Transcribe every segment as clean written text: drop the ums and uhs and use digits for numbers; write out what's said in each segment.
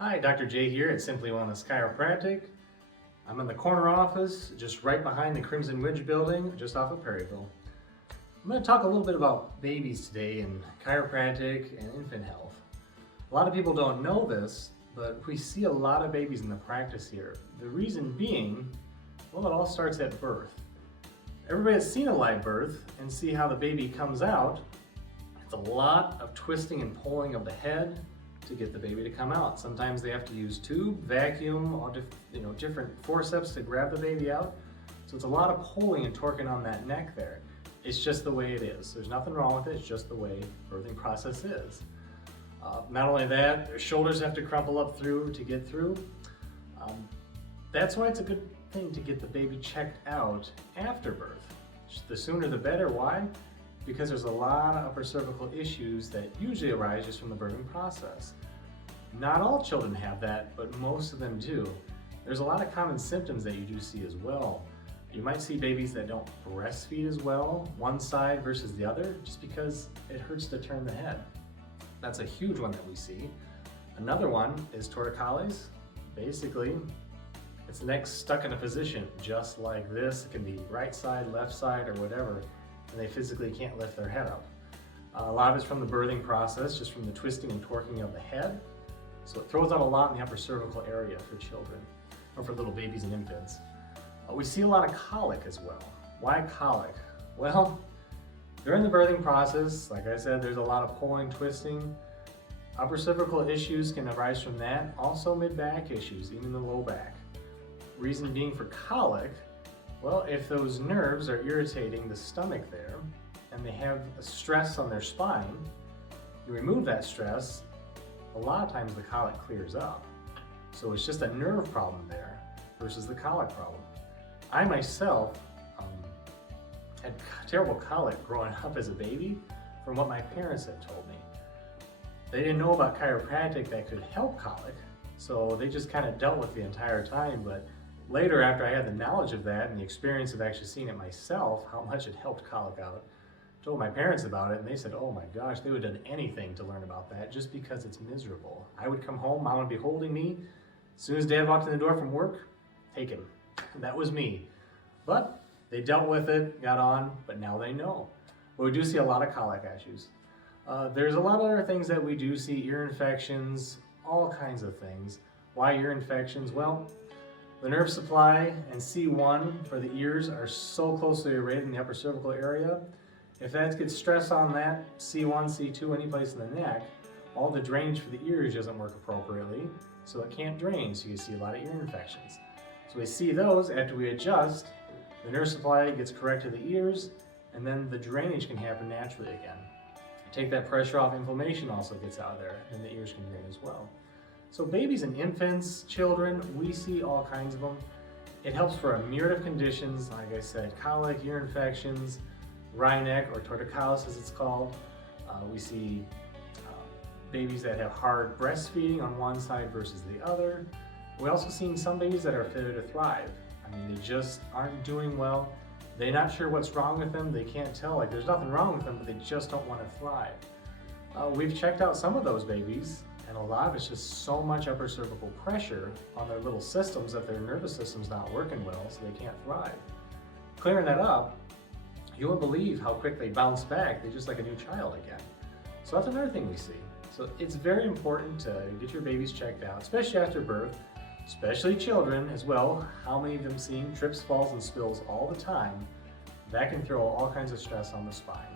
Hi, Dr. J here at Simply Wellness Chiropractic. I'm in the corner office just right behind the Crimson Ridge building just off of Perryville. I'm going to talk a little bit about babies today and chiropractic and infant health. A lot of people don't know this, but we see a lot of babies in the practice here. The reason being, well, it all starts at birth. Everybody has seen a live birth and see how the baby comes out. It's a lot of twisting and pulling of the head to get the baby to come out. Sometimes they have to use tube, vacuum, or different forceps to grab the baby out. So it's a lot of pulling and torquing on that neck there. It's just the way it is. There's nothing wrong with it. It's just the way the birthing process is. Not only that, their shoulders have to crumple up through to get through. That's why it's a good thing to get the baby checked out after birth. The sooner the better. Why? Because there's a lot of upper cervical issues that usually arise just from the birthing process. Not all children have that, but most of them do. There's a lot of common symptoms that you do see as well. You might see babies that don't breastfeed as well, one side versus the other, just because it hurts to turn the head. That's a huge one that we see. Another one is torticollis. Basically, it's the neck stuck in a position just like this. It can be right side, left side, or whatever, and they physically can't lift their head up. A lot of it's from the birthing process, just from the twisting and torquing of the head. So it throws out a lot in the upper cervical area for children, or for little babies and infants. We see a lot of colic as well. Why colic? Well, during the birthing process, like I said, there's a lot of pulling, twisting. Upper cervical issues can arise from that. Also mid-back issues, even the low back. Reason being for colic, well, if those nerves are irritating the stomach there and they have a stress on their spine, you remove that stress, a lot of times the colic clears up. So it's just a nerve problem there versus the colic problem. I myself had terrible colic growing up as a baby from what my parents had told me. They didn't know about chiropractic that could help colic, so they just kind of dealt with the entire time. But later, after I had the knowledge of that and the experience of actually seeing it myself, how much it helped colic out, I told my parents about it and they said, oh my gosh, they would have done anything to learn about that just because it's miserable. I would come home, mom would be holding me. As soon as dad walked in the door from work, take him. That was me. But they dealt with it, got on, but now they know. But we do see a lot of colic issues. There's a lot of other things that we do see, ear infections, all kinds of things. Why ear infections? Well, the nerve supply and C1 for the ears are so closely related in the upper cervical area. If that gets stress on that, C1, C2, any place in the neck, all the drainage for the ears doesn't work appropriately, so it can't drain, so you see a lot of ear infections. So we see those after we adjust, the nerve supply gets corrected to the ears, and then the drainage can happen naturally again. Take that pressure off, inflammation also gets out of there, and the ears can drain as well. So babies and infants, children, we see all kinds of them. It helps for a myriad of conditions, like I said, colic, ear infections, Rhineck or torticollis as it's called. We see babies that have hard breastfeeding on one side versus the other. We also seen some babies that are failure to thrive. I mean, they just aren't doing well. They're not sure what's wrong with them. They can't tell, like there's nothing wrong with them, but they just don't want to thrive. We've checked out some of those babies, and a lot of it's just so much upper cervical pressure on their little systems that their nervous system's not working well, so they can't thrive. Clearing that up, you won't believe how quick they bounce back. They're just like a new child again. So that's another thing we see. So it's very important to get your babies checked out, especially after birth, especially children as well. How many of them seeing trips, falls, and spills all the time? That can throw all kinds of stress on the spine.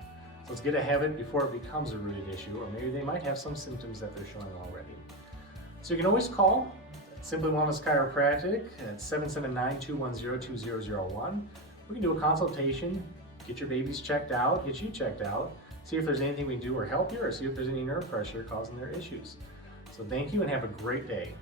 So let's get ahead of it before it becomes a rooted issue, or maybe they might have some symptoms that they're showing already. So you can always call Simply Wellness Chiropractic at 779-210-2001. We can do a consultation, get your babies checked out, get you checked out, see if there's anything we can do or help you, or see if there's any nerve pressure causing their issues. So thank you and have a great day.